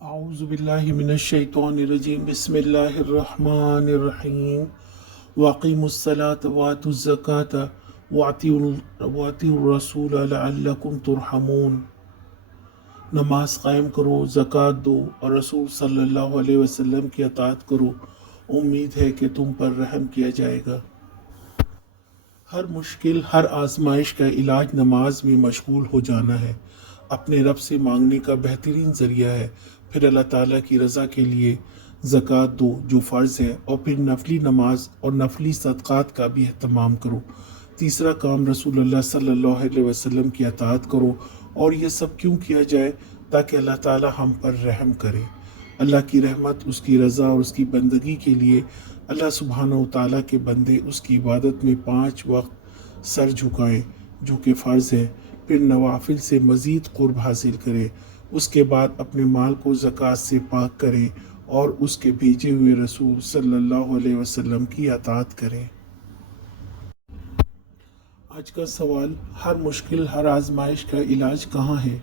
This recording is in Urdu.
أعوذ بالله من الشيطان الرجيم بسم الله الرحمن الرحيم وأقيموا الصلاة وآتوا الزكاة وأطيعوا الرسول لعلكم ترحمون. نماز قائم کرو، زکوٰۃ دو اور رسول صلی اللہ علیہ وسلم کی اطاعت کرو، امید ہے کہ تم پر رحم کیا جائے گا۔ ہر مشکل، ہر آزمائش کا علاج نماز میں مشغول ہو جانا ہے۔ اپنے رب سے مانگنے کا بہترین ذریعہ ہے۔ پھر اللہ تعالیٰ کی رضا کے لیے زکوٰۃ دو جو فرض ہے، اور پھر نفلی نماز اور نفلی صدقات کا بھی اہتمام کرو۔ تیسرا کام رسول اللہ صلی اللہ علیہ وسلم کی اطاعت کرو، اور یہ سب کیوں کیا جائے؟ تاکہ اللہ تعالیٰ ہم پر رحم کرے۔ اللہ کی رحمت، اس کی رضا اور اس کی بندگی کے لیے اللہ سبحانہ و تعالیٰ کے بندے اس کی عبادت میں 5 وقت سر جھکائیں جو کہ فرض ہے، پھر نوافل سے مزید قرب حاصل کریں، اس کے بعد اپنے مال کو زکوٰۃ سے پاک کریں اور اس کے بھیجے ہوئے رسول صلی اللہ علیہ وسلم کی اطاعت کریں۔ آج کا سوال، ہر مشکل، ہر آزمائش کا علاج کہاں ہے؟